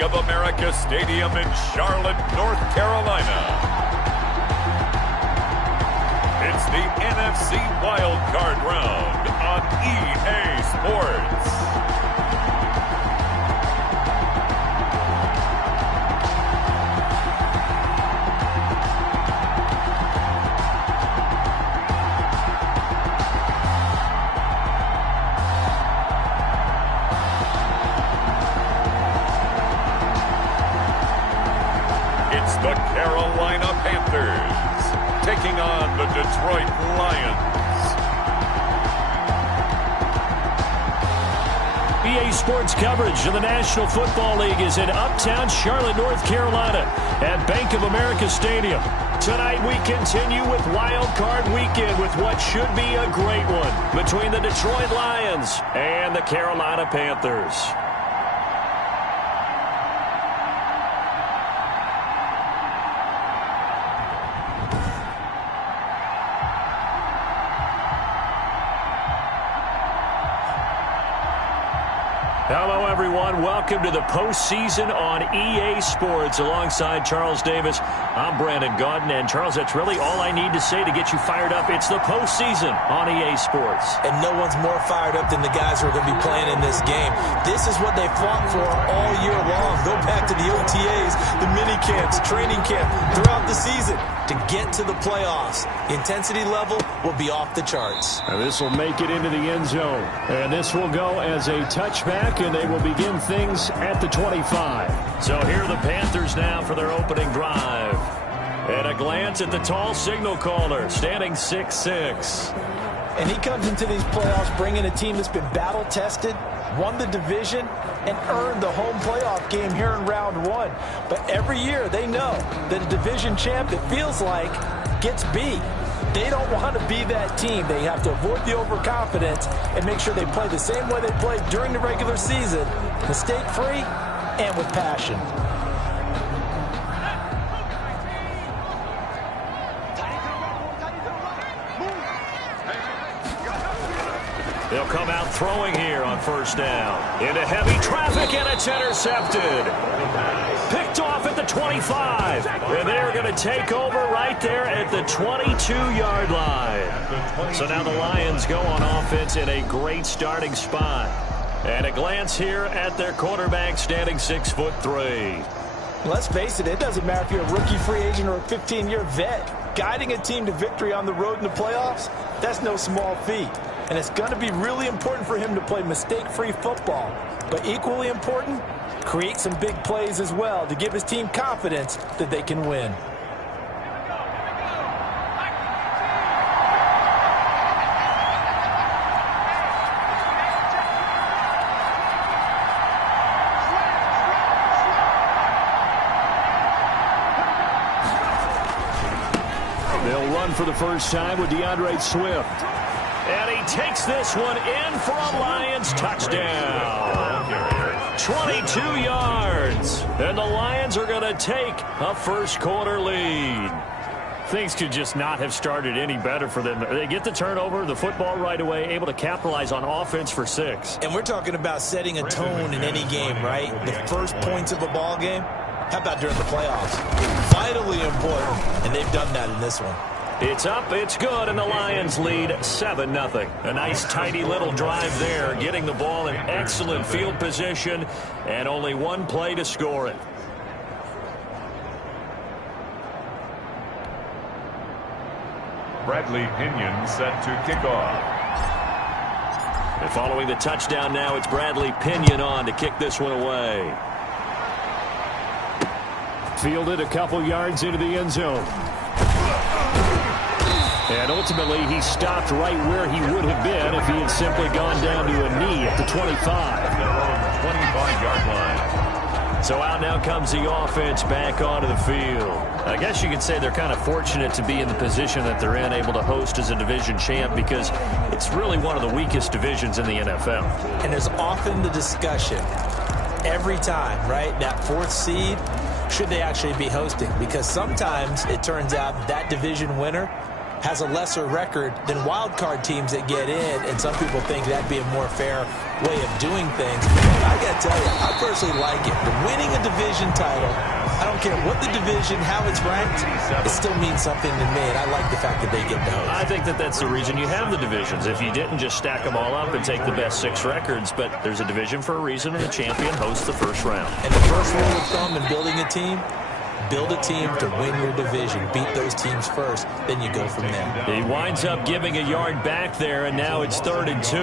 Bank of America Stadium in Charlotte, North Carolina. It's the NFC Wild Card Round on EA Sports. It's the Carolina Panthers taking on the Detroit Lions. EA Sports coverage of the National Football League is in uptown Charlotte, North Carolina at Bank of America Stadium. Tonight we continue with Wild Card Weekend with what should be a great one between the Detroit Lions and the Carolina Panthers. Hello, everyone. Welcome to the postseason on EA Sports. Alongside Charles Davis, I'm Brandon Gaudin. And, Charles, that's really all I need to say to get you fired up. It's the postseason on EA Sports. And no one's more fired up than the guys who are going to be playing in this game. This is what they fought for all year long. Go back to the OTAs, the mini camps, training camp, throughout the season to get to the playoffs. The intensity level will be off the charts. And this will make it into the end zone. And this will go as a touchback, and they will begin things at the 25. So here are the Panthers now for their opening drive. And a glance at the tall signal caller, standing 6'6". And he comes into these playoffs bringing a team that's been battle-tested, won the division, and earned the home playoff game here in round one. But every year they know that a division champ, it feels like, gets beat. They don't want to be that team. They have to avoid the overconfidence and make sure they play the same way they played during the regular season, mistake-free and with passion. They'll come out throwing here on first down. Into heavy traffic, and it's intercepted. Picked off at the 25. And they're going to take over right there at the 22-yard line. So now the Lions go on offense in a great starting spot. And a glance here at their quarterback, standing 6'3". Let's face it, it doesn't matter if you're a rookie free agent or a 15-year vet. Guiding a team to victory on the road in the playoffs, that's no small feat. And it's going to be really important for him to play mistake-free football. But equally important, create some big plays as well to give his team confidence that they can win. They'll run for the first time with DeAndre Swift. And he takes this one in for a Lions touchdown. 22 yards. And the Lions are going to take a first-quarter lead. Things could just not have started any better for them. They get the turnover, the football right away, able to capitalize on offense for 6. And we're talking about setting a tone in any game, right? The first points of a ball game. How about during the playoffs? Vitally important, and they've done that in this one. It's up, it's good, and the Lions lead 7-0. A nice, tidy little drive there, getting the ball in excellent field position, and only one play to score it. Bradley Pinion set to kick off. And following the touchdown now, it's Bradley Pinion on to kick this one away. Fielded a couple yards into the end zone. And ultimately, he stopped right where he would have been if he had simply gone down to a knee at the 25. 25-yard line. So out now comes the offense back onto the field. I guess you could say they're kind of fortunate to be in the position that they're in, able to host as a division champ, because it's really one of the weakest divisions in the NFL. And there's often the discussion every time, right, that fourth seed, should they actually be hosting? Because sometimes it turns out that division winner has a lesser record than wild card teams that get in, and some people think that'd be a more fair way of doing things. I got to tell you, I personally like it. The winning a division title, I don't care what the division, how it's ranked, it still means something to me, and I like the fact that they get the host. I think that that's the reason you have the divisions. If you didn't just stack them all up and take the best 6 records, but there's a division for a reason, and the champion hosts the first round. And the first rule of thumb in building a team, build a team to win your division. Beat those teams first, then you go from there. He winds up giving a yard back there, and now it's 3rd and 2.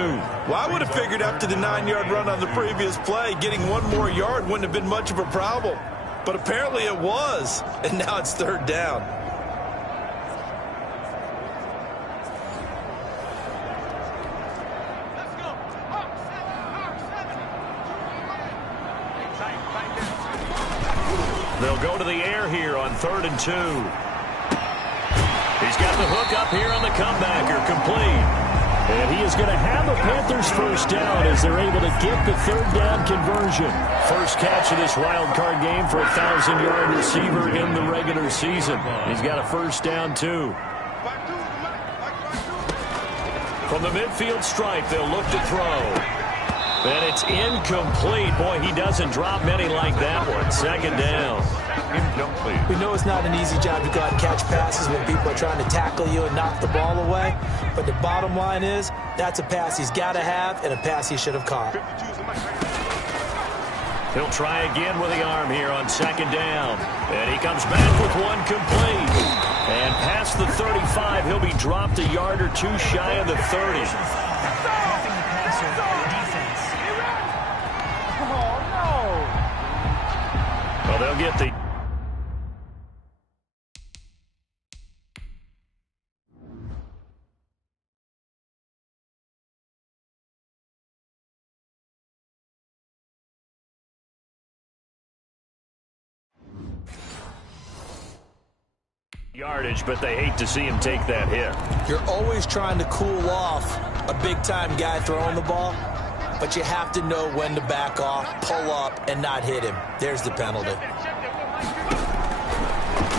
Well, I would have figured after the 9-yard run on the previous play, getting 1 more yard wouldn't have been much of a problem. But apparently it was, and now it's 3rd down. They'll go to the air here on 3rd and 2. He's got the hook up here on the comebacker, complete. And he is going to have the Panthers first down as they're able to get the 3rd down conversion. First catch of this wild card game for a 1,000-yard receiver in the regular season. He's got a first down, too. From the midfield stripe, they'll look to throw. And it's incomplete. Boy, he doesn't drop many like that one. 2nd down. Incomplete. We know it's not an easy job to go out and catch passes when people are trying to tackle you and knock the ball away. But the bottom line is, that's a pass he's got to have and a pass he should have caught. He'll try again with the arm here on 2nd down. And he comes back with one complete. And past the 35, he'll be dropped a yard or 2 shy of the 30. Well, they'll get the yardage, but they hate to see him take that hit. You're always trying to cool off a big-time guy throwing the ball, but you have to know when to back off, pull up, and not hit him. There's the penalty.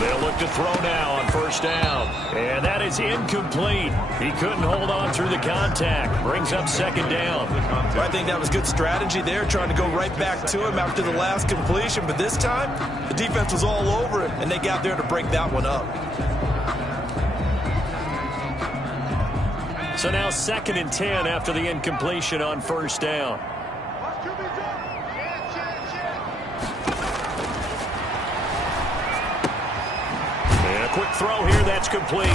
They'll look to throw now on 1st down. And that is incomplete. He couldn't hold on through the contact. Brings up 2nd down. I think that was good strategy there, trying to go right back to him after the last completion. But this time, the defense was all over him, and they got there to break that one up. So now 2nd and 10 after the incompletion on 1st down. And a quick throw here, that's complete.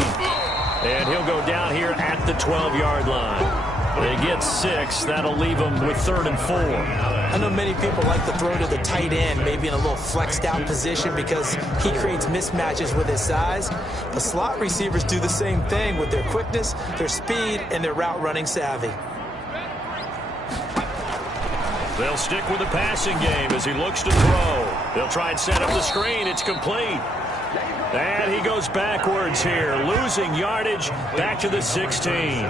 And he'll go down here at the 12-yard line. They get 6. That'll leave them with 3rd and 4. I know many people like to throw to the tight end, maybe in a little flexed out position because he creates mismatches with his size. But slot receivers do the same thing with their quickness, their speed, and their route running savvy. They'll stick with the passing game as he looks to throw. They'll try and set up the screen. It's complete. And he goes backwards here, losing yardage back to the 16.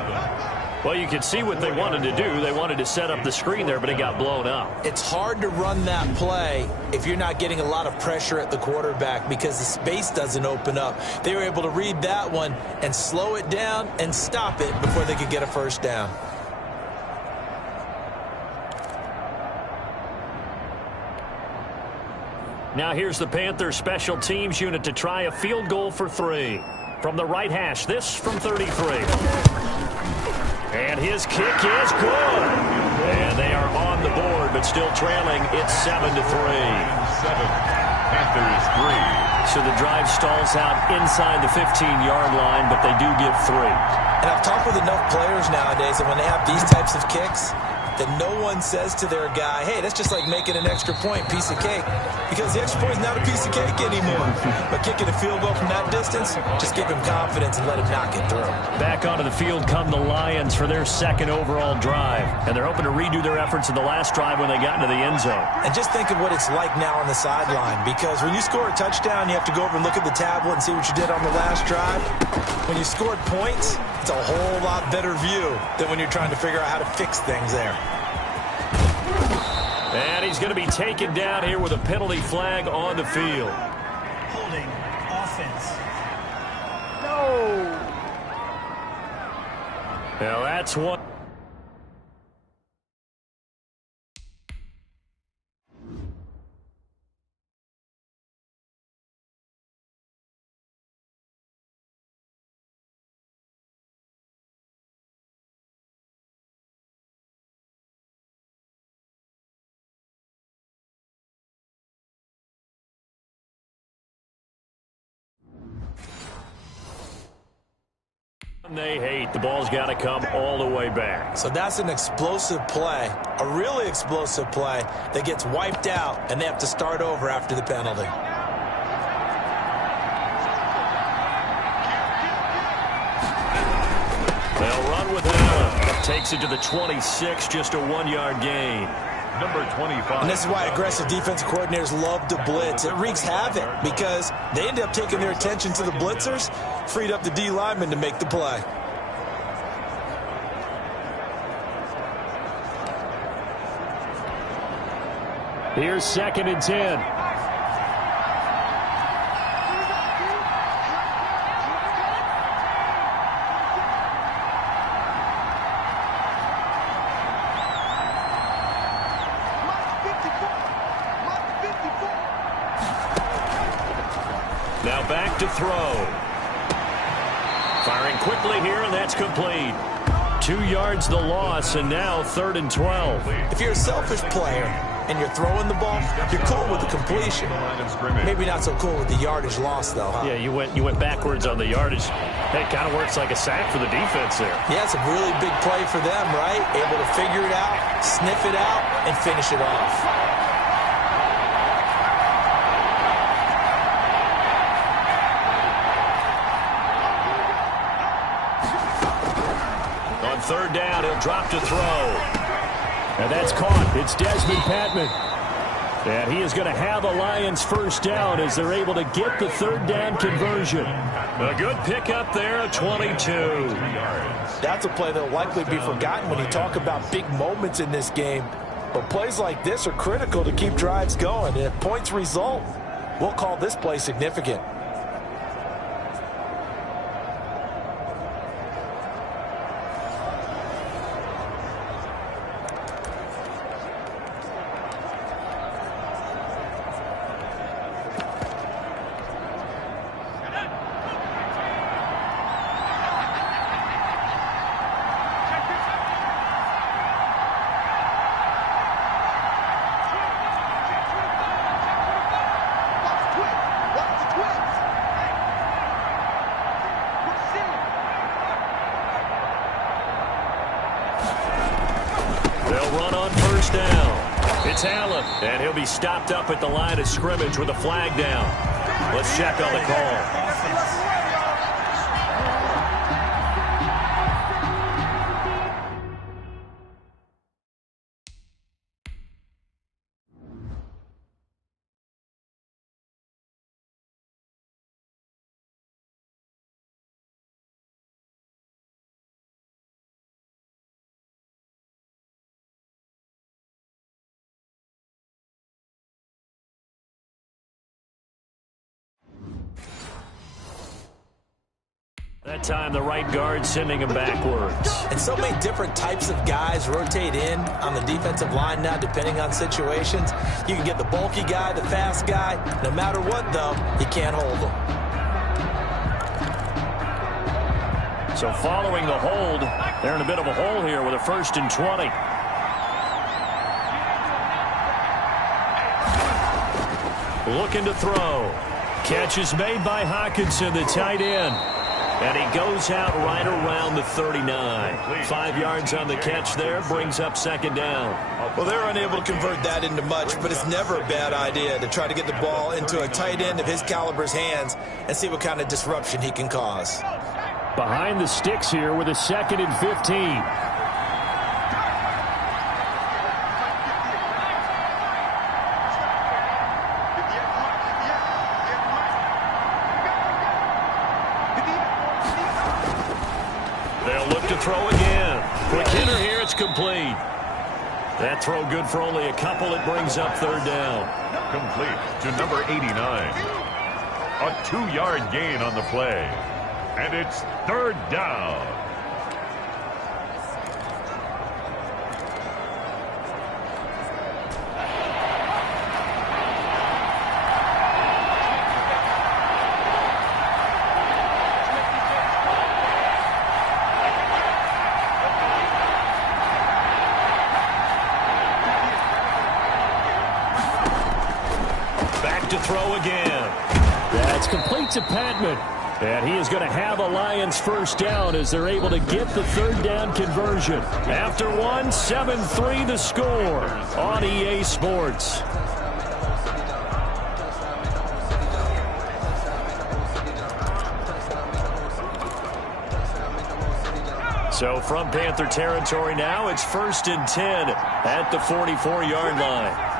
Well, you can see what they wanted to do. They wanted to set up the screen there, but it got blown up. It's hard to run that play if you're not getting a lot of pressure at the quarterback because the space doesn't open up. They were able to read that one and slow it down and stop it before they could get a first down. Now here's the Panthers special teams unit to try a field goal for 3. From the right hash, this from 33. And his kick is good. And they are on the board, but still trailing. It's 7-3. 7. Panthers 3. So the drive stalls out inside the 15-yard line, but they do get 3. And I've talked with enough players nowadays that when they have these types of kicks, that no one says to their guy, hey, that's just like making an extra point, piece of cake. Because the extra point is not a piece of cake anymore. But kicking a field goal from that distance, just give him confidence and let him knock it through. Back onto the field come the Lions for their 2nd overall drive. And they're hoping to redo their efforts in the last drive when they got into the end zone. And just think of what it's like now on the sideline. Because when you score a touchdown, you have to go over and look at the tablet and see what you did on the last drive. When you scored points, it's a whole lot better view than when you're trying to figure out how to fix things there. And he's going to be taken down here with a penalty flag on the field. Holding offense. No. Now that's one. They hate. The ball's got to come all the way back. So that's an explosive play, a really explosive play that gets wiped out, and they have to start over after the penalty. They'll run with Allen. Takes it to the 26, just a 1-yard gain. Number 25. And this is why aggressive defensive coordinators love to blitz. It wreaks havoc because they end up taking their attention to the blitzers, freed up the D lineman to make the play. Here's 2nd and 10. Now back to throw. Firing quickly here, and that's complete. 2 yards the loss, and now 3rd and 12. If you're a selfish player and you're throwing the ball, you're cool with the completion. Maybe not so cool with the yardage loss, though, huh? Yeah, you went backwards on the yardage. It kind of works like a sack for the defense there. Yeah, it's a really big play for them, right? Able to figure it out, sniff it out, and finish it off. On 3rd down, he'll drop to throw. And that's caught. It's Desmond Patman. And he is going to have a Lions first down as they're able to get the 3rd down conversion. A good pickup there, a 22. That's a play that will likely be forgotten when you talk about big moments in this game. But plays like this are critical to keep drives going. And if points result, we'll call this play significant. It's Allen, and he'll be stopped up at the line of scrimmage with a flag down. Let's check on the call. That time, the right guard sending him backwards. And so many different types of guys rotate in on the defensive line now, depending on situations. You can get the bulky guy, the fast guy. No matter what, though, you can't hold them. So following the hold, they're in a bit of a hole here with a 1st and 20. Looking to throw. Catch is made by Hockenson, the tight end. And he goes out right around the 39. 5 yards on the catch there, brings up 2nd down. Well, they're unable to convert that into much, but it's never a bad idea to try to get the ball into a tight end of his caliber's hands and see what kind of disruption he can cause. Behind the sticks here with a 2nd and 15. They'll look to throw again. Quick hitter here, it's complete. That throw good for only a couple. It brings up 3rd down. Complete to number 89. A 2-yard gain on the play. And it's 3rd down. Back to throw again. That's complete to Patman. And he is going to have a Lions first down as they're able to get the third down conversion. After one, 7-3 the score on EA Sports. So from Panther territory now, it's 1st and 10 at the 44-yard line.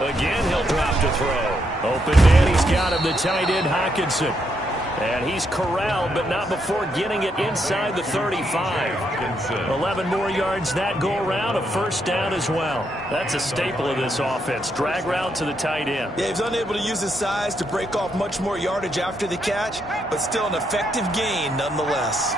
Again, he'll drop to throw. Open man, he's got him, the tight end, Hockenson. And he's corralled, but not before getting it inside the 35. 11 more yards that go around, a first down as well. That's a staple of this offense. Drag route to the tight end. Yeah, he's unable to use his size to break off much more yardage after the catch, but still an effective gain nonetheless.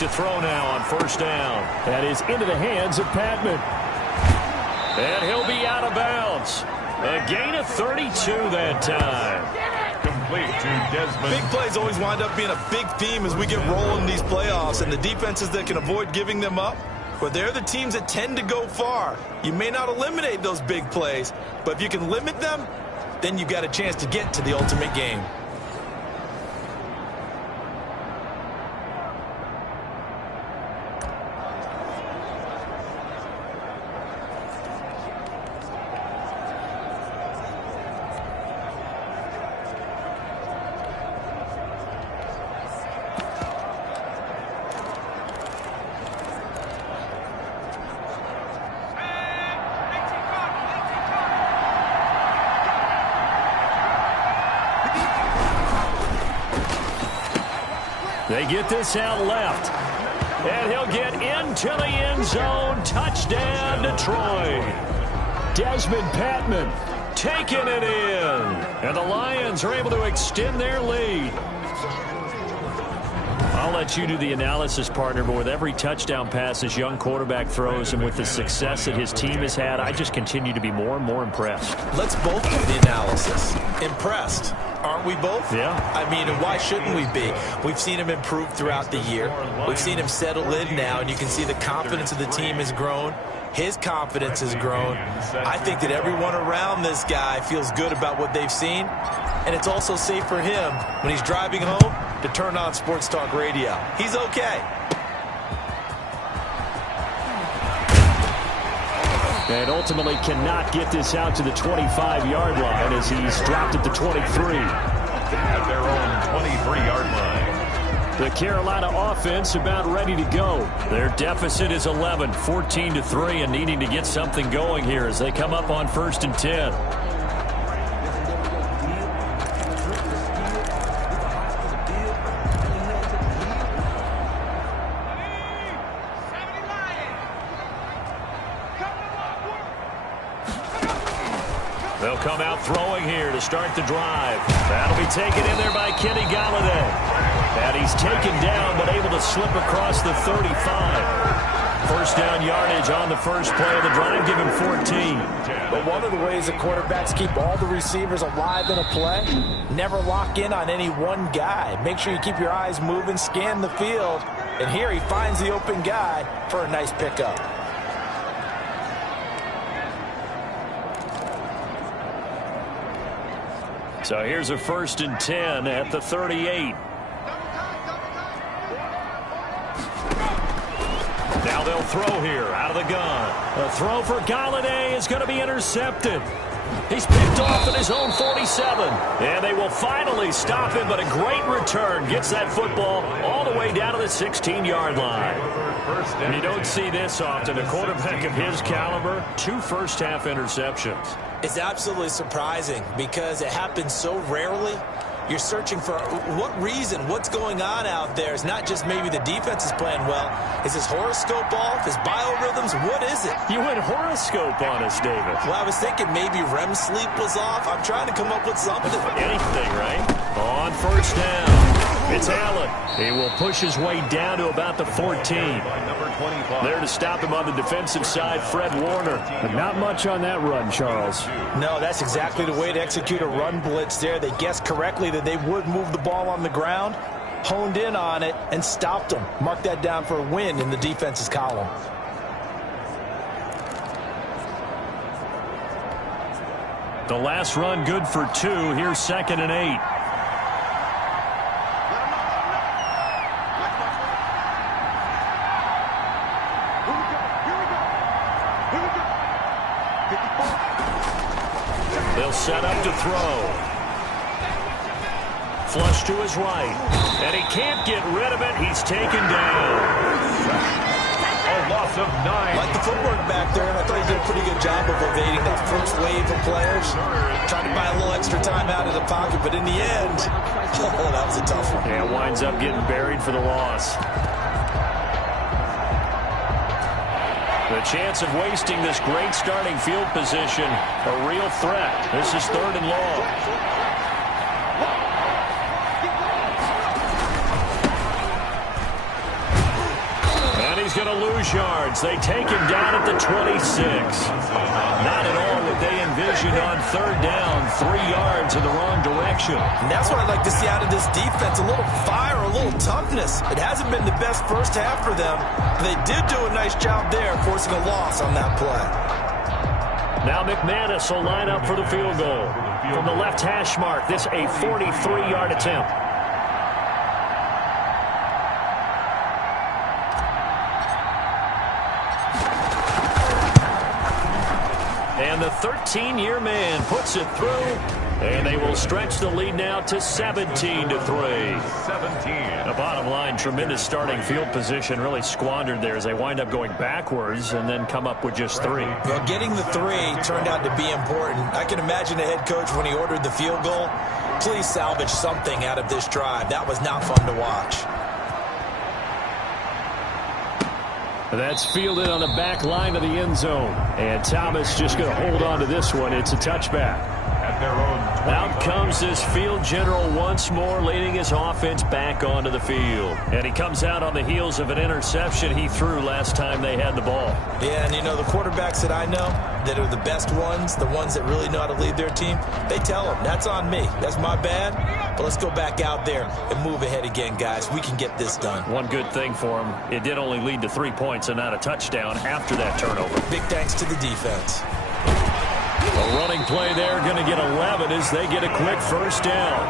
To throw now on first down. That is into the hands of Patman. And he'll be out of bounds. A gain of 32 that time. Complete to Desmond. Big plays always wind up being a big theme as we get rolling in these playoffs, and the defenses that can avoid giving them up, but they're the teams that tend to go far. You may not eliminate those big plays, but if you can limit them, then you've got a chance to get to the ultimate game. They get this out left. And he'll get into the end zone. Touchdown, Detroit. Desmond Patman Taking it in. And the Lions are able to extend their lead. I'll let you do the analysis, partner, but with every touchdown pass this young quarterback throws and with the success that his team has had, I just continue to be more and more impressed. Let's both do the analysis. Impressed. Aren't we both? Yeah. I mean, and why shouldn't we be? We've seen him improve throughout the year. We've seen him settle in now, and you can see the confidence of the team has grown. His confidence has grown. I think that everyone around this guy feels good about what they've seen, and it's also safe for him when he's driving home to turn on Sports Talk Radio. He's okay. And ultimately cannot get this out to the 25-yard line as he's dropped at the 23. At their own 23-yard line. The Carolina offense about ready to go. Their deficit is 11, 14-3, and needing to get something going here as they come up on 1st and 10. They'll come out throwing here to start the drive. That'll be taken in there by Kenny Galladay. And he's taken down but able to slip across the 35. First down yardage on the first play of the drive. Give him 14. But one of the ways the quarterbacks keep all the receivers alive in a play, never lock in on any one guy. Make sure you keep your eyes moving, scan the field. And here he finds the open guy for a nice pickup. So here's a 1st and 10 at the 38. Now they'll throw here out of the gun. A throw for Galladay is going to be intercepted. He's picked off at his own 47. And they will finally stop him, but a great return. Gets that football all the way down to the 16-yard line. You don't see this often. A quarterback of his caliber, 2 first-half interceptions. It's absolutely surprising because it happens so rarely. You're searching for what reason, what's going on out there. It's not just maybe the defense is playing well. Is his horoscope off? His biorhythms? What is it? You went horoscope on us, David. Well, I was thinking maybe REM sleep was off. I'm trying to come up with something. Anything, right? On 1st down. It's Allen. He will push his way down to about the 14. There to stop him on the defensive side, Fred Warner. But not much on that run, Charles. No, that's exactly the way to execute a run blitz there. They guessed correctly that they would move the ball on the ground, honed in on it, and stopped them. Mark that down for a win in the defense's column. The last run good for 2. Here's 2nd and 8. They'll set up to throw. Flush to his right. And he can't get rid of it. He's taken down. A loss of 9. Like the footwork back there, I thought he did a pretty good job of evading that first wave of players. Trying to buy a little extra time out of the pocket, but in the end, oh, that was a tough one. And winds up getting buried for the loss. The chance of wasting this great starting field position, a real threat. This is 3rd and long. He's going to lose yards. They take him down at the 26. Not at all what they envisioned on 3rd down. 3 yards in the wrong direction. And that's what I'd like to see out of this defense. A little fire, a little toughness. It hasn't been the best first half for them. But they did do a nice job there, forcing a loss on that play. Now McManus will line up for the field goal. From the left hash mark, this a 43-yard attempt. And the 13-year man puts it through, and they will stretch the lead now to 17-3. The bottom line, tremendous starting field position, really squandered there as they wind up going backwards and then come up with just 3. Well, getting the 3 turned out to be important. I can imagine the head coach when he ordered the field goal. Please salvage something out of this drive. That was not fun to watch. That's fielded on the back line of the end zone. And Thomas just going to hold on to this one. It's a touchback. Out comes this field general once more, leading his offense back onto the field. And he comes out on the heels of an interception he threw last time they had the ball. Yeah, and you know, the quarterbacks that I know that are the best ones, the ones that really know how to lead their team, they tell them, that's on me. That's my bad. But let's go back out there and move ahead again, guys. We can get this done. One good thing for him, it did only lead to 3 points and not a touchdown after that turnover. Big thanks to the defense. A running play there, going to get 11 as they get a quick first down.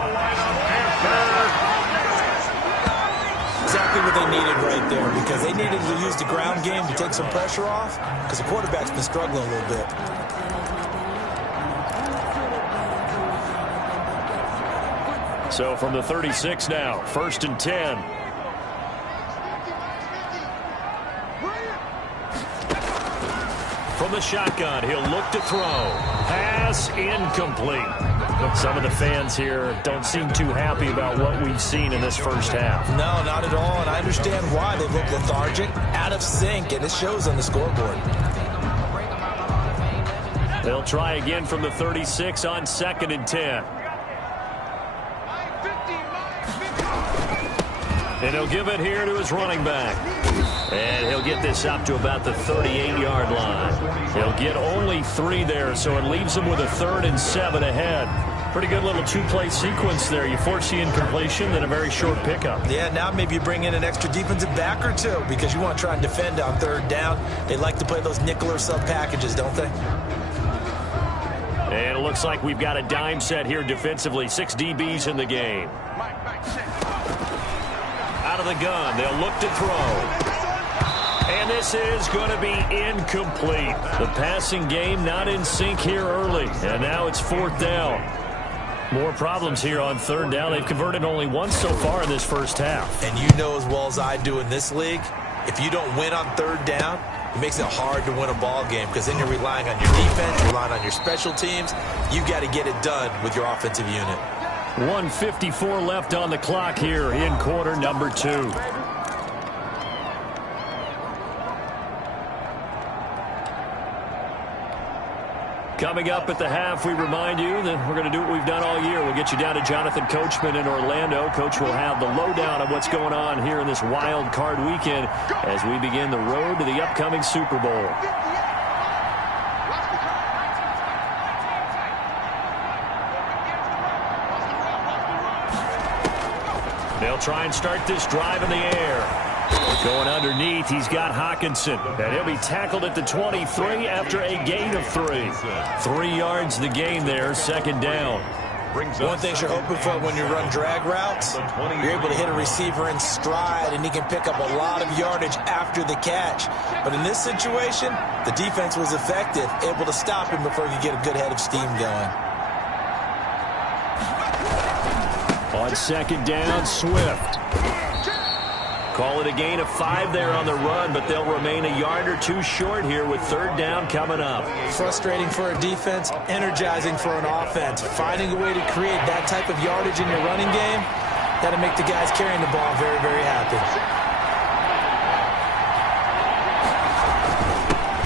Exactly what they needed right there, because they needed to use the ground game to take some pressure off, because the quarterback's been struggling a little bit. So from the 36 now, 1st and 10. From the shotgun, he'll look to throw. Pass incomplete. Some of the fans here don't seem too happy about what we've seen in this first half. No, not at all, and I understand why. They look lethargic, out of sync, and it shows on the scoreboard. They'll try again from the 36 on 2nd and 10. And he'll give it here to his running back. And he'll get this up to about the 38-yard line. He'll get only 3 there, so it leaves him with a 3rd and 7 ahead. Pretty good little 2-play sequence there. You force the incompletion, then a very short pickup. Yeah, now maybe you bring in an extra defensive back or 2 because you want to try and defend on 3rd down. They like to play those nickel or sub packages, don't they? And it looks like we've got a dime set here defensively. 6 DBs in the game. Out of the gun, they'll look to throw. And this is going to be incomplete. The passing game not in sync here early. And now it's 4th down. More problems here on 3rd down. They've converted only once so far in this first half. And you know as well as I do in this league, if you don't win on 3rd down, it makes it hard to win a ball game because then you're relying on your defense, you're relying on your special teams. You've got to get it done with your offensive unit. 1:54 left on the clock here in quarter number 2. Coming up at the half, we remind you that we're going to do what we've done all year. We'll get you down to Jonathan Coachman in Orlando. Coach will have the lowdown on what's going on here in this wild card weekend as we begin the road to the upcoming Super Bowl. They'll try and start this drive in the air. Going underneath, he's got Hawkinson. And he'll be tackled at the 23 after a gain of 3. 3 yards the gain there, second down. One thing you're hoping for when you run drag routes, you're able to hit a receiver in stride, and he can pick up a lot of yardage after the catch. But in this situation, the defense was effective, able to stop him before he could get a good head of steam going. On second down, Swift. Call it a gain of 5 there on the run, but they'll remain a yard or 2 short here with third down coming up. Frustrating for a defense, energizing for an offense. Finding a way to create that type of yardage in your running game, that'll make the guys carrying the ball very, very happy.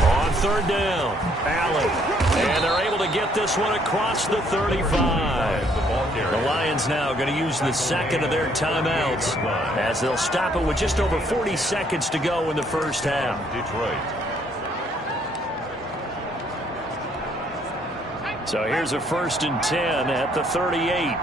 On third down, Allen. And they're able to get this one across the 35. The Lions now going to use the second of their timeouts as they'll stop it with just over 40 seconds to go in the first half. So here's a 1st and 10 at the 38.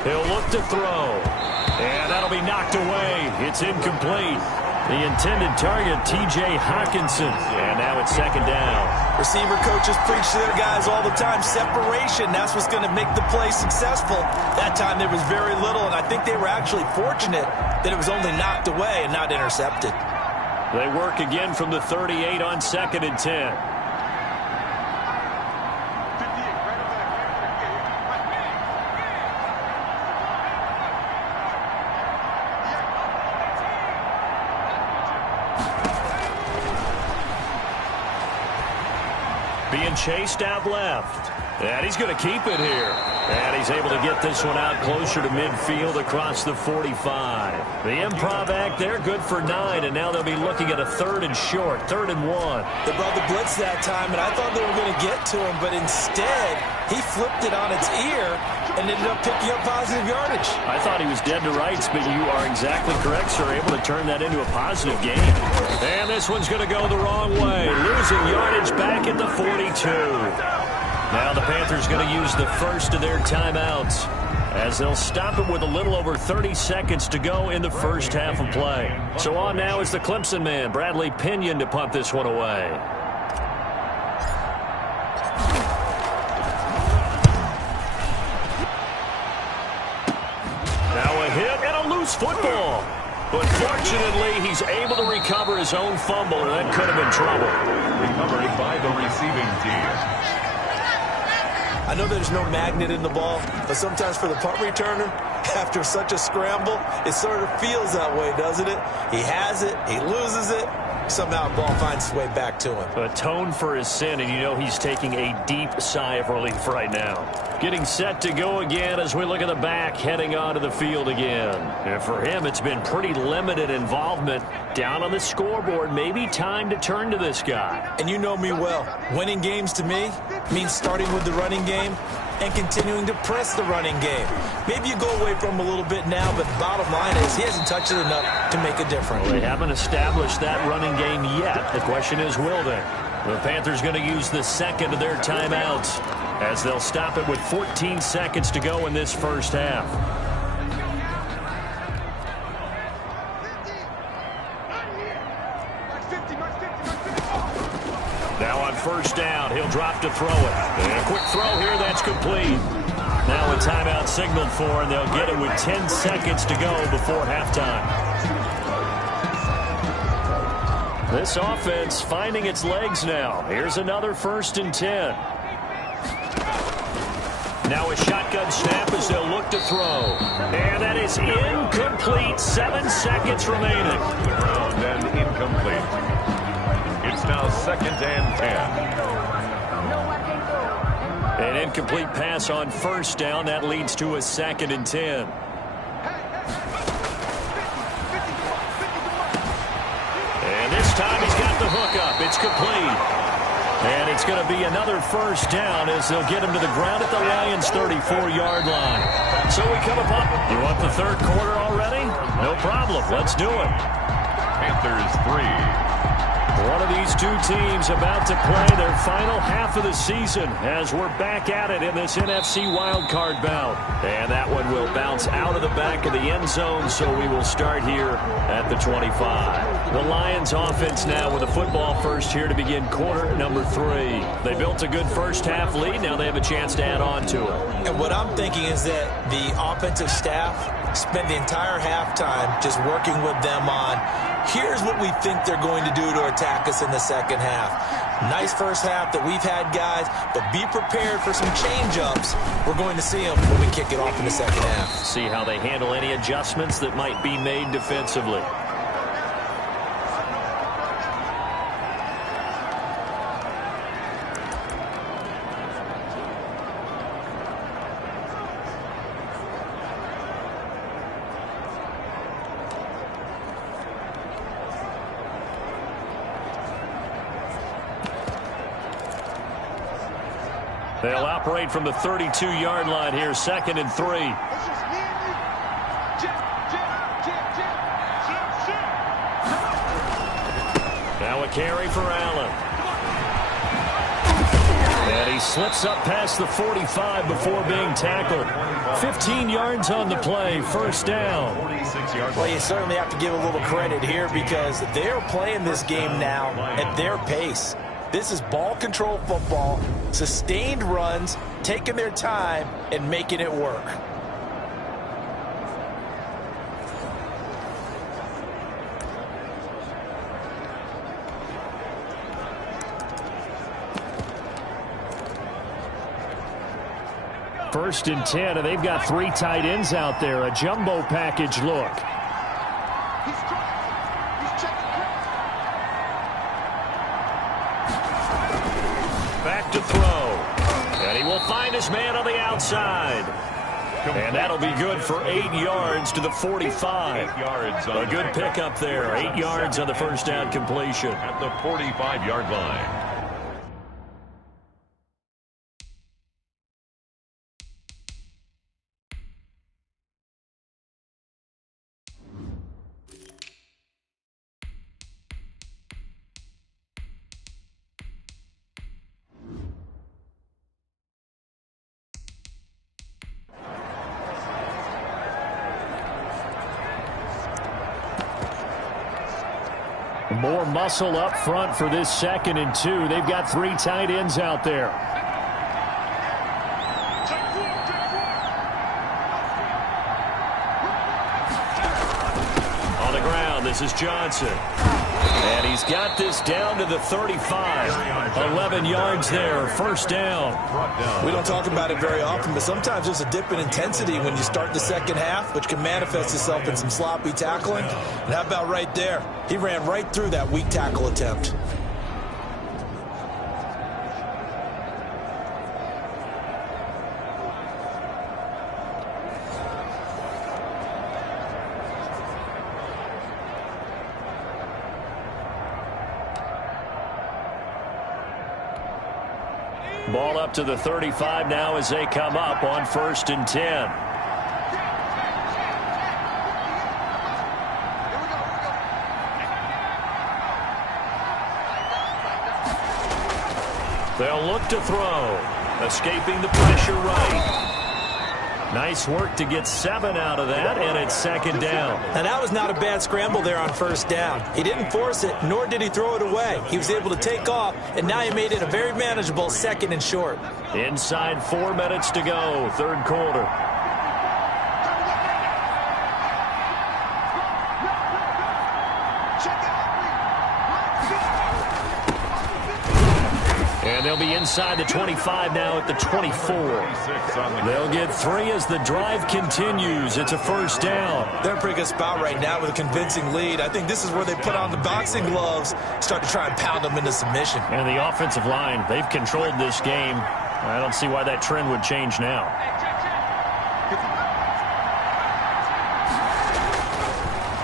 He'll look to throw. And that'll be knocked away. It's incomplete. The intended target, T.J. Hawkinson. And now it's second down. Receiver coaches preach to their guys all the time. Separation, that's what's going to make the play successful. That time there was very little, and I think they were actually fortunate that it was only knocked away and not intercepted. They work again from the 38 on 2nd and 10. Being chased out left. And he's going to keep it here. And he's able to get this one out closer to midfield across the 45. The improv act there, good for 9. And now they'll be looking at a 3rd and short, 3rd and 1. They brought the blitz that time, and I thought they were going to get to him. But instead, he flipped it on its ear and ended up picking up positive yardage. I thought he was dead to rights, but you are exactly correct, sir. Able to turn that into a positive gain. And this one's going to go the wrong way. Losing yardage back at the 42. Now the Panthers going to use the first of their timeouts as they'll stop it with a little over 30 seconds to go in the first half of play. So on now is the Clemson man, Bradley Pinion, to punt this one away. Now a hit and a loose football. But fortunately, he's able to recover his own fumble, and that could have been trouble. Recovered by the receiving team. I know there's no magnet in the ball, but sometimes for the punt returner, after such a scramble, it sort of feels that way, doesn't it? He has it, he loses it, somehow the ball finds its way back to him. Atone for his sin, and you know he's taking a deep sigh of relief right now. Getting set to go again as we look at the back, heading onto the field again. And for him, it's been pretty limited involvement. Down on the scoreboard, maybe time to turn to this guy. And you know me well. Winning games to me means starting with the running game and continuing to press the running game. Maybe you go away from him a little bit now, but the bottom line is he hasn't touched it enough to make a difference. Well, they haven't established that running game yet. The question is, will they? The Panthers going to use the second of their timeouts as they'll stop it with 14 seconds to go in this first half. Now on first down, he'll drop to throw it. And a quick throw here, that's complete. Now a timeout signaled for, and they'll get it with 10 seconds to go before halftime. This offense finding its legs now. Here's another 1st and 10. Now a shotgun snap as they'll look to throw. And that is incomplete. 7 seconds remaining. The ground and incomplete. It's now 2nd and 10. An incomplete pass on first down. That leads to a 2nd and 10. And this time he's got the hookup. It's complete. And it's going to be another first down as they'll get him to the ground at the Lions' 34-yard line. So we come upon. You want the third quarter already? No problem. Let's do it. Panthers 3. One of these two teams about to play their final half of the season as we're back at it in this NFC wildcard bout. And that one will bounce out of the back of the end zone, so we will start here at the 25. The Lions offense now with a football first here to begin quarter number 3. They built a good first half lead. Now they have a chance to add on to it. And what I'm thinking is that the offensive staff spent the entire halftime just working with them on here's what we think they're going to do to attack us in the second half. Nice first half that we've had, guys, but be prepared for some change-ups. We're going to see them when we kick it off in the second half. See how they handle any adjustments that might be made defensively. They'll operate from the 32-yard line here, 2nd and 3. Now a carry for Allen. And he slips up past the 45 before being tackled. 15 yards on the play, first down. Well, you certainly have to give a little credit here because they're playing this game now at their pace. This is ball control football, sustained runs, taking their time, and making it work. First and 10, and they've got 3 tight ends out there. A jumbo package look. Back to throw. And he will find his man on the outside. And that'll be good for 8 yards to the 45. A good pickup there. 8 yards on the first down completion. At the 45-yard line. More muscle up front for this 2nd and 2. They've got 3 tight ends out there. On the ground, this is Johnson. And he's got this down to the 35. 11 yards there, first down. We don't talk about it very often, but sometimes there's a dip in intensity when you start the second half, which can manifest itself in some sloppy tackling. And how about right there? He ran right through that weak tackle attempt. Ball up to the 35 now as they come up on 1st and 10. They'll look to throw. Escaping the pressure right. Nice work to get 7 out of that, and it's 2nd down. Now, that was not a bad scramble there on first down. He didn't force it, nor did he throw it away. He was able to take off, and now he made it a very manageable 2nd and short. Inside 4 minutes to go, third quarter. And And they'll be inside the 25 now at the 24. They'll get 3 as the drive continues. It's a first down. They're in a pretty good spot right now with a convincing lead. I think this is where they put on the boxing gloves, start to try and pound them into submission. And the offensive line, they've controlled this game. I don't see why that trend would change now.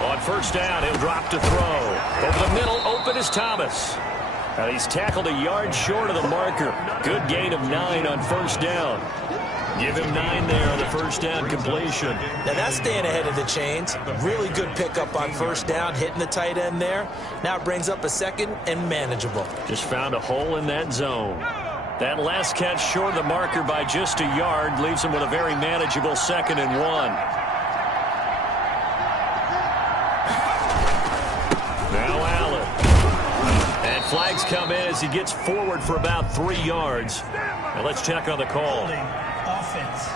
On first down, he'll drop to throw. Over the middle, open is Thomas. Now he's tackled a yard short of the marker. Good gain of 9 on first down. Give him 9 there on the first down completion. Now that's staying ahead of the chains. Really good pickup on first down, hitting the tight end there. Now it brings up a second and manageable. Just found a hole in that zone. That last catch short of the marker by just a yard leaves him with a very manageable 2nd and 1. Now Allen. And flags come in as he gets forward for about 3 yards. Now let's check on the call. Offense.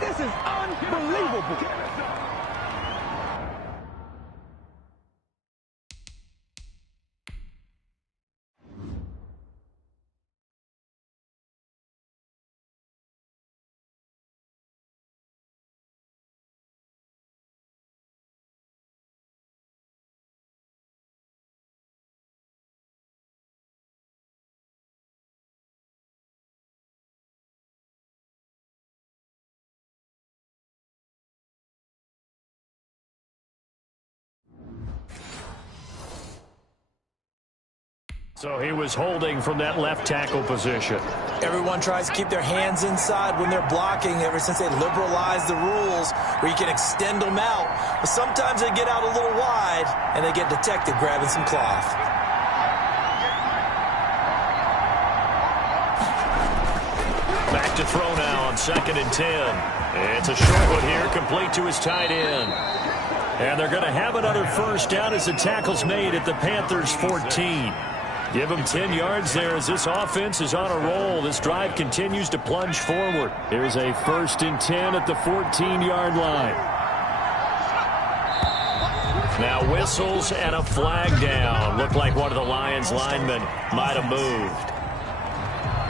This is unbelievable. So he was holding from that left tackle position. Everyone tries to keep their hands inside when they're blocking ever since they liberalized the rules where you can extend them out. But sometimes they get out a little wide and they get detected grabbing some cloth. Back to throw now on 2nd and 10. It's a short one here, complete to his tight end. And they're going to have another first down as the tackle's made at the Panthers' 14. Give them 10 yards there as this offense is on a roll. This drive continues to plunge forward. Here's a 1st and 10 at the 14-yard line. Now whistles and a flag down. Looked like one of the Lions linemen might have moved.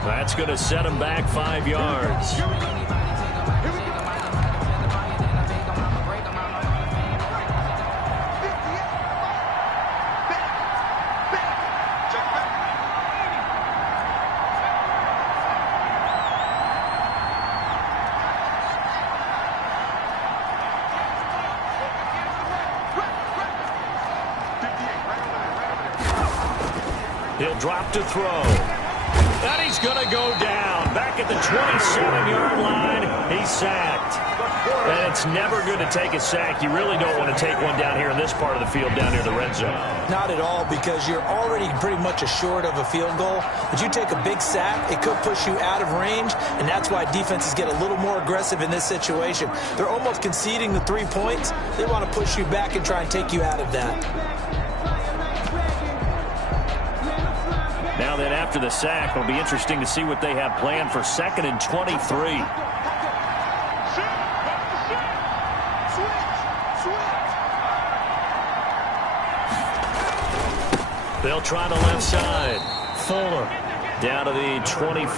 That's going to set him back 5 yards. He'll drop to throw. And he's going to go down. Back at the 27-yard line, he's sacked. And it's never good to take a sack. You really don't want to take one down here in this part of the field, down near the red zone. Not at all, because you're already pretty much assured of a field goal. But you take a big sack, it could push you out of range, and that's why defenses get a little more aggressive in this situation. They're almost conceding the 3 points. They want to push you back and try and take you out of that. Now then, after the sack, it'll be interesting to see what they have planned for 2nd and 23. They'll try the left side. Fuller down to the 25.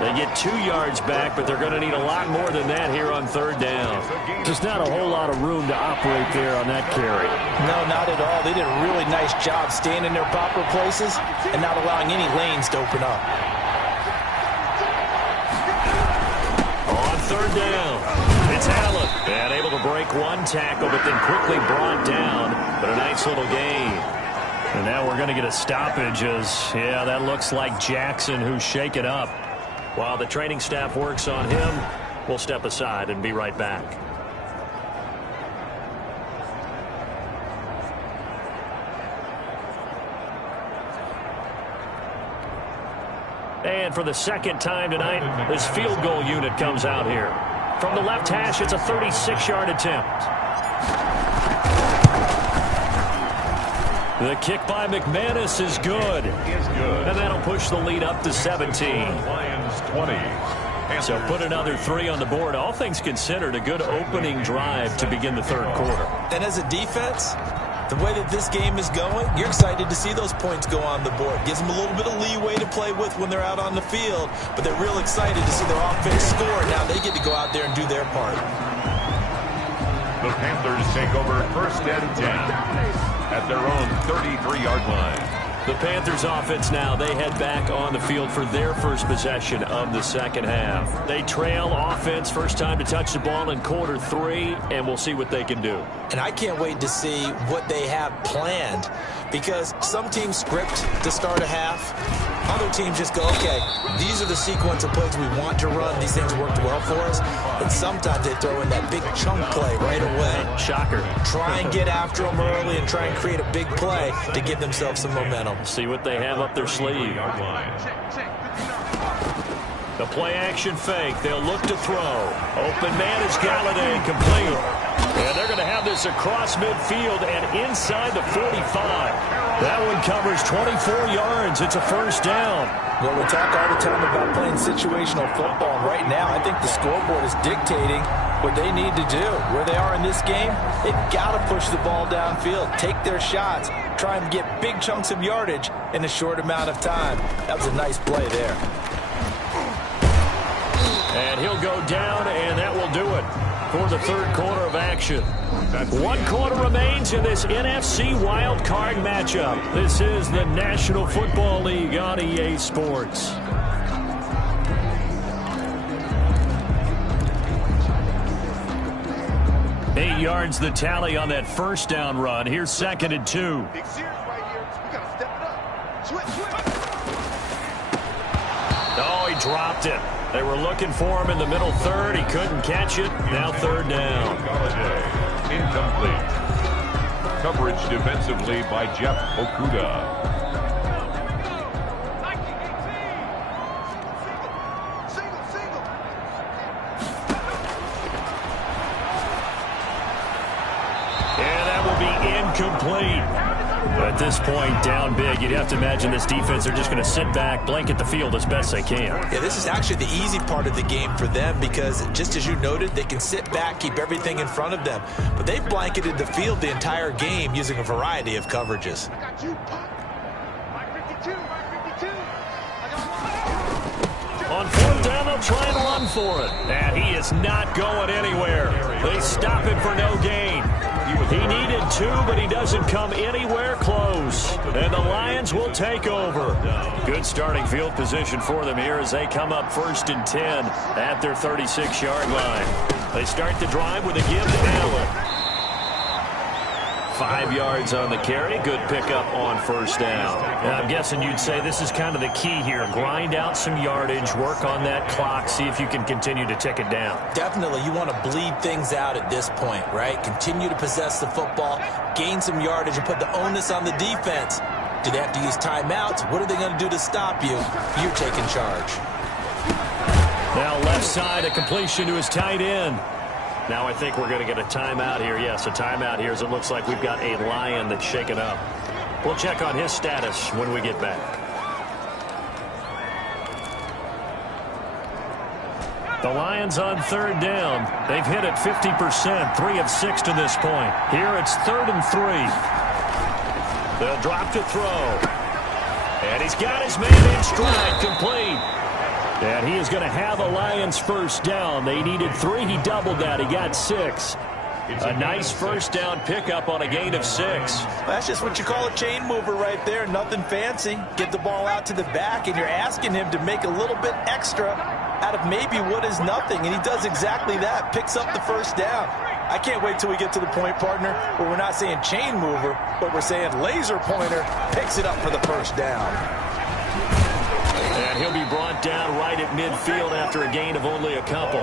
They get 2 yards back, but they're going to need a lot more than that here on 3rd down. Just not a whole lot of room to operate there on that carry. No, not at all. They did a really nice job staying in their proper places and not allowing any lanes to open up. On 3rd down, it's Allen. And able to break 1 tackle, but then quickly brought down. But a nice little gain. And now we're going to get a stoppage as, yeah, that looks like Jackson who's shaken up. While the training staff works on him, we'll step aside and be right back. And for the 2nd time tonight, this field goal unit comes out here. From the left hash, it's a 36-yard attempt. The kick by McManus is good. And that'll push the lead up to 17. Lions 20. So put another 3 on the board. All things considered, a good opening drive to begin the 3rd quarter. And as a defense, The way that this game is going, you're excited to see those points go on the board. Gives them a little bit of leeway to play with when they're out on the field, but they're real excited to see their offense score. Now they get to go out there and do their part. The Panthers take over 1st and 10 at their own 33-yard line. The Panthers offense now, they head back on the field for their first possession of the second half. They trail offense, first time to touch the ball in quarter 3, and we'll see what they can do. And I can't wait to see what they have planned, because some teams script to start a half. Other teams just go, okay, these are the sequence of plays we want to run. These things worked well for us. And sometimes they throw in that big chunk play right away. Shocker. Try and get after them early and try and create a big play to give themselves some momentum. See what they have up their sleeve. The play action fake. They'll look to throw. Open man is Galladay, complete. And they're going to have this across midfield and inside the 45. That one covers 24 yards. It's a first down. Well, we talk all the time about playing situational football. And right now, I think the scoreboard is dictating what they need to do. Where they are in this game, they've got to push the ball downfield, take their shots, try and get big chunks of yardage in a short amount of time. That was a nice play there. And he'll go down, and that will do it for the third quarter of action. 1 quarter remains in this NFC Wild Card matchup. This is the National Football League on EA Sports. Eight yards the tally on that first down run. Here's 2nd and 2. Oh, he dropped it. They were looking for him in the middle third. He couldn't catch it. Now 3rd down. Incomplete. Coverage defensively by Jeff Okuda. And that will be incomplete. At this point, down big, you'd have to imagine this defense are just going to sit back, blanket the field as best they can. Yeah, this is actually the easy part of the game for them because, just as you noted, they can sit back, keep everything in front of them. But they've blanketed the field the entire game using a variety of coverages. On 4th down, they'll try and run for it. And he is not going anywhere. They stop him for no gain. He needed 2, but he doesn't come anywhere close. And the Lions will take over. Good starting field position for them here as they come up 1st and 10 at their 36-yard line. They start the drive with a give to Allen. 5 yards on the carry. Good pickup on 1st down. And I'm guessing you'd say this is kind of the key here. Grind out some yardage, work on that clock, see if you can continue to tick it down. Definitely, you want to bleed things out at this point, right? Continue to possess the football, gain some yardage, and put the onus on the defense. Do they have to use timeouts? What are they going to do to stop you? You're taking charge. Now left side, a completion to his tight end. Now I think we're going to get a timeout here. Yes, a timeout here as it looks like we've got a Lion that's shaken up. We'll check on his status when we get back. The Lions on 3rd down. They've hit it 50%, 3 of 6 to this point. Here it's 3rd and 3. They'll drop to throw. And he's got his man in stride, complete. And he is going to have a Lions first down. They needed 3. He doubled that. He got 6. A nice first down pickup on a gain of 6. That's just what you call a chain mover right there. Nothing fancy. Get the ball out to the back, and you're asking him to make a little bit extra out of maybe what is nothing. And he does exactly that. Picks up the first down. I can't wait till we get to the point, partner, where we're not saying chain mover, but we're saying laser pointer picks it up for the first down. And he'll be brought down right at midfield after a gain of only a couple.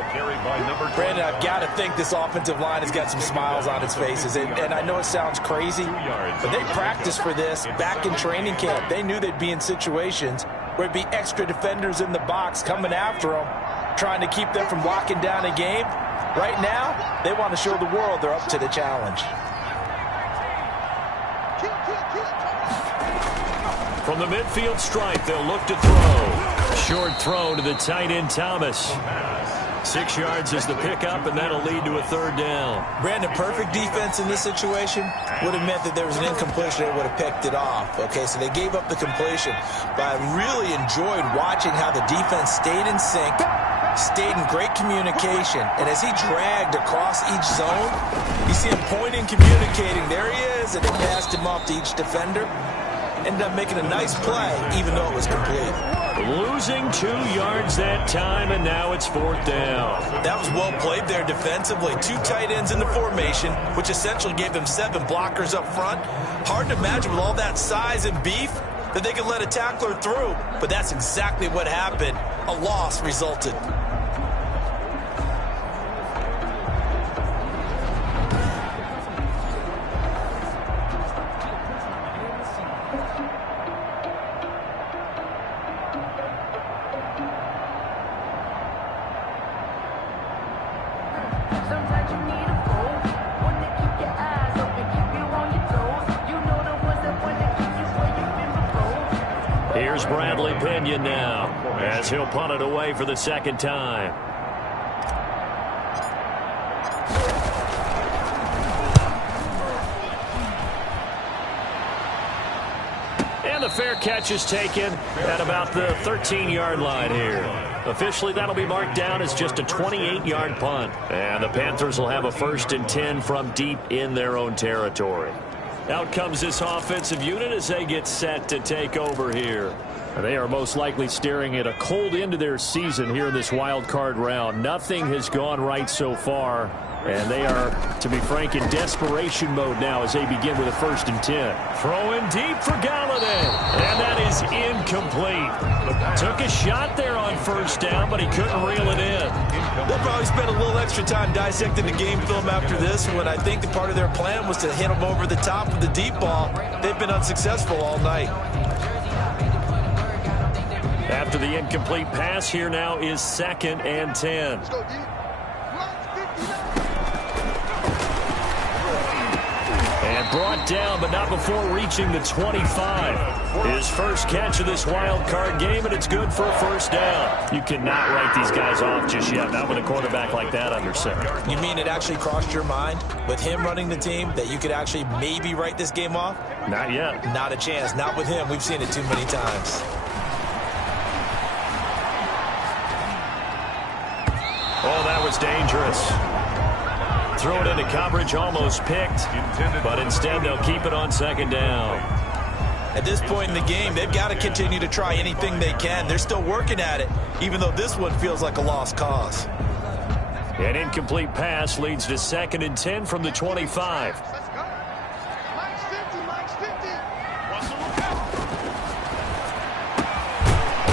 Brandon, I've got to think this offensive line has got some smiles on its faces. And I know it sounds crazy, but they practiced for this back in training camp. They knew they'd be in situations where it'd be extra defenders in the box coming after them, trying to keep them from locking down a game. Right now, they want to show the world they're up to the challenge. From the midfield stripe, they'll look to throw. Short throw to the tight end, Thomas. 6 yards is the pickup, and that'll lead to a 3rd down. Brandon, perfect defense in this situation would have meant that there was an incompletion. They would have picked it off. Okay, so they gave up the completion. But I really enjoyed watching how the defense stayed in sync, stayed in great communication. And as he dragged across each zone, you see him pointing, communicating. There he is, and they passed him off to each defender. Ended up making a nice play, even though it was complete. Losing 2 yards that time, and now it's 4th down. That was well played there defensively. 2 tight ends in the formation, which essentially gave them 7 blockers up front. Hard to imagine with all that size and beef that they could let a tackler through, but that's exactly what happened. A loss resulted. Here's Bradley Pinion now, as he'll punt it away for the 2nd time. And the fair catch is taken at about the 13-yard line here. Officially, that'll be marked down as just a 28-yard punt. And the Panthers will have a 1st and 10 from deep in their own territory. Out comes this offensive unit as they get set to take over here. They are most likely staring at a cold end to their season here in this wild card round. Nothing has gone right so far, and they are, to be frank, in desperation mode now as they begin with a 1st and 10. Throwing deep for Galladay, and that is incomplete. Took a shot there on 1st down, but he couldn't reel it in. They'll probably spend a little extra time dissecting the game film after this one. I think the part of their plan was to hit them over the top with the deep ball. They've been unsuccessful all night. After the incomplete pass, here now is 2nd and 10. And brought down, but not before reaching the 25. His first catch of this wild card game, and it's good for a 1st down. You cannot write these guys off just yet, not with a quarterback like that under center. You mean it actually crossed your mind with him running the team that you could actually maybe write this game off? Not yet. Not a chance. Not with him. We've seen it too many times. Oh, that was dangerous. Throw it into coverage, almost picked, but instead they'll keep it on 2nd down. At this point in the game, they've got to continue to try anything they can. They're still working at it, even though this one feels like a lost cause. An incomplete pass leads to 2nd and 10 from the 25.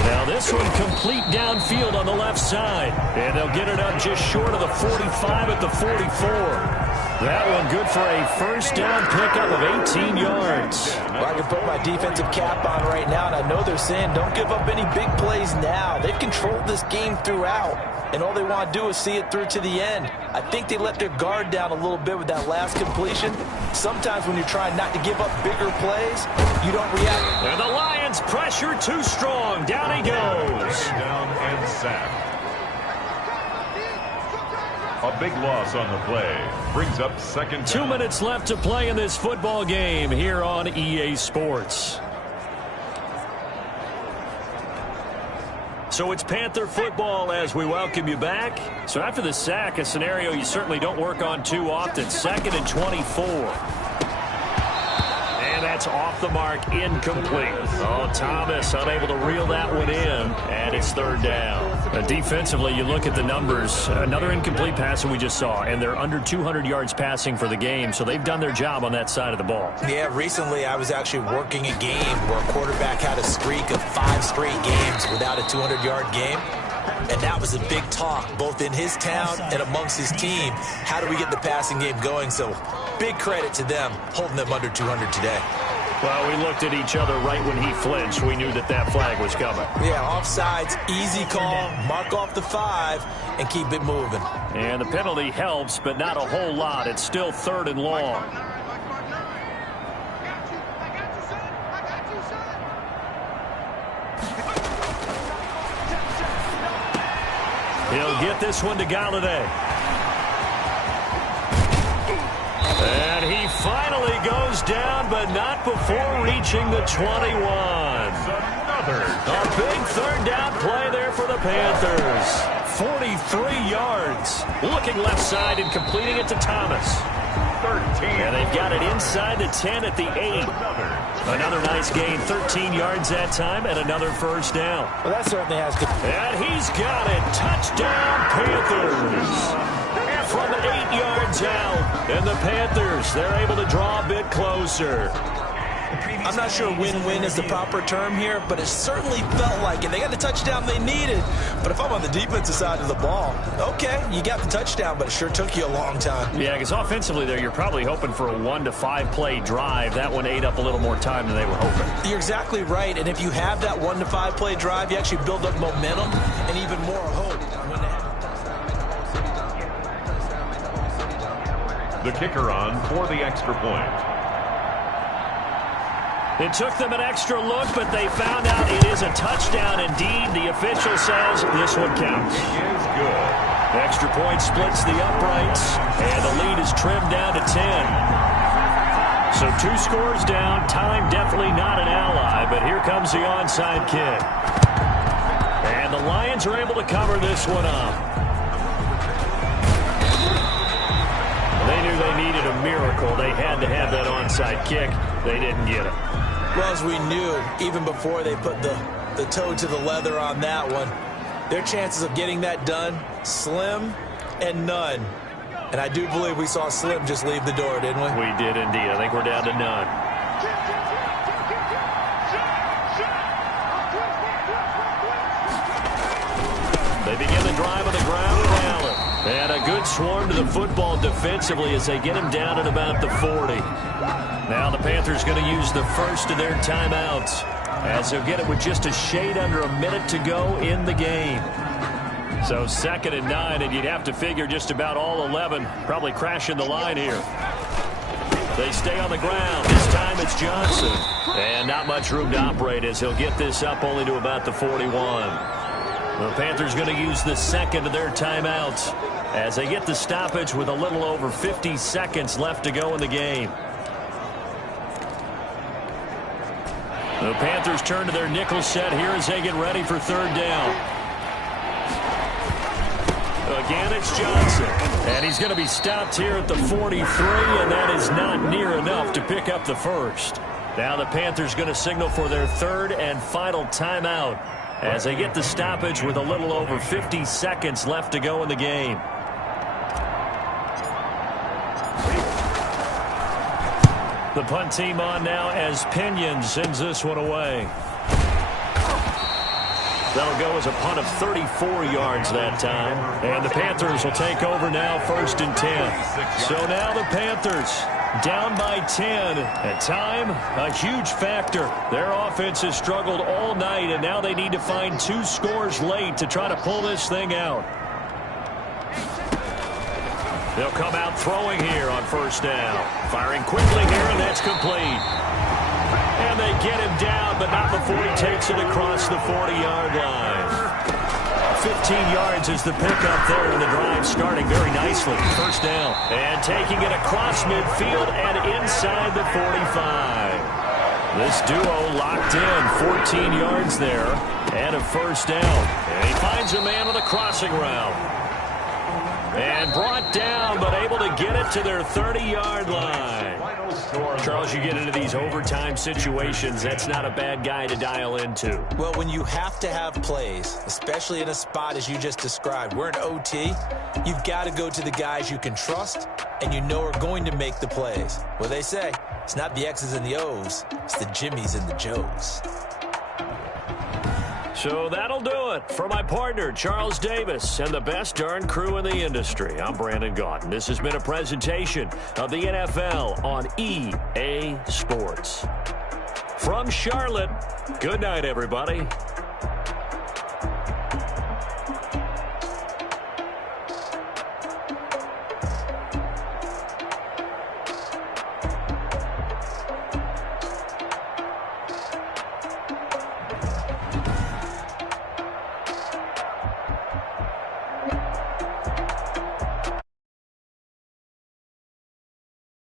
Now this one complete downfield on the left side. And they'll get it up just short of the 45 at the 44. That one good for a 1st down pickup of 18 yards. Well, I can put my defensive cap on right now, and I know they're saying don't give up any big plays now. They've controlled this game throughout, and all they want to do is see it through to the end. I think they let their guard down a little bit with that last completion. Sometimes when you're trying not to give up bigger plays, you don't react. And the Lions pressure too strong. Down he goes. Down and sacked. A big loss on the play. Brings up 2nd down. 2 minutes left to play in this football game here on EA Sports. So it's Panther football as we welcome you back. So after the sack, a scenario you certainly don't work on too often. 2nd and 24. And that's off the mark, incomplete. Oh, Thomas unable to reel that one in, and it's 3rd down. Defensively, you look at the numbers. Another incomplete pass that we just saw, and they're under 200 yards passing for the game, so they've done their job on that side of the ball. Yeah, recently I was actually working a game where a quarterback had a streak of 5 straight games without a 200-yard game. And that was a big talk, both in his town and amongst his team. How do we get the passing game going? So big credit to them, holding them under 200 today. Well, we looked at each other right when he flinched. We knew that that flag was coming. Yeah, offsides, easy call, mark off the 5, and keep it moving. And the penalty helps, but not a whole lot. It's still 3rd and long. He'll get this one to Galladay. And he finally goes down, but not before reaching the 21. A big third down play there for the Panthers. 43 yards. Looking left side and completing it to Thomas. 13. And they've got it inside the 10 at the 8. Another nice gain, 13 yards that time, and another first down. Well, that certainly has to. And he's got it. Touchdown, Panthers. From 8 yards out. And the Panthers, they're able to draw a bit closer. I'm not sure win-win is the proper term here, but it certainly felt like it. They got the touchdown they needed. But if I'm on the defensive side of the ball, okay, you got the touchdown, but it sure took you a long time. Yeah, because offensively there, you're probably hoping for a 1 to 5 play drive. That one ate up a little more time than they were hoping. You're exactly right, and if you have that 1 to 5 play drive, you actually build up momentum and even more hope. The kicker on for the extra point. It took them an extra look, but they found out it is a touchdown indeed. The official says this one counts. It is good. The extra point splits the uprights, and the lead is trimmed down to 10. So 2 scores down. Time definitely not an ally, but here comes the onside kick. And the Lions are able to cover this one up. They knew they needed a miracle. They had to have that onside kick. They didn't get it. Well, as we knew, even before they put the toe to the leather on that one, their chances of getting that done, slim and none. And I do believe we saw Slim just leave the door, didn't we? We did indeed. I think we're down to none. They begin the drive on the ground with Allen. And a good swarm to the football defensively as they get him down at about the 40. Now the Panthers going to use the first of their timeouts as they'll get it with just a shade under a minute to go in the game. So 2nd and 9, and you'd have to figure just about all 11 probably crashing the line here. They stay on the ground. This time it's Johnson. And not much room to operate as he'll get this up only to about the 41. The Panthers going to use the second of their timeouts as they get the stoppage with a little over 50 seconds left to go in the game. The Panthers turn to their nickel set here as they get ready for 3rd down. Again, it's Johnson. And he's going to be stopped here at the 43, and that is not near enough to pick up the first. Now the Panthers going to signal for their 3rd and final timeout as they get the stoppage with a little over 50 seconds left to go in the game. The punt team on now as Pinion sends this one away. That'll go as a punt of 34 yards that time. And the Panthers will take over now 1st and 10. So now the Panthers down by 10. At time, a huge factor. Their offense has struggled all night, and now they need to find 2 scores late to try to pull this thing out. They'll come out throwing here on 1st down. Firing quickly here, and that's complete. And they get him down, but not before he takes it across the 40-yard line. 15 yards is the pickup there, and the drive starting very nicely. 1st down. And taking it across midfield and inside the 45. This duo locked in, 14 yards there, and a 1st down. And he finds a man on the crossing route. And brought down, but able to get it to their 30-yard line. Charles, you get into these overtime situations, that's not a bad guy to dial into. Well, when you have to have plays, especially in a spot as you just described, we're in OT, you've got to go to the guys you can trust and you know are going to make the plays. What they say, it's not the X's and the O's, it's the Jimmies and the Joes. So that'll do it for my partner, Charles Davis, and the best darn crew in the industry. I'm Brandon Gaudin. This has been a presentation of the NFL on EA Sports. From Charlotte, good night, everybody.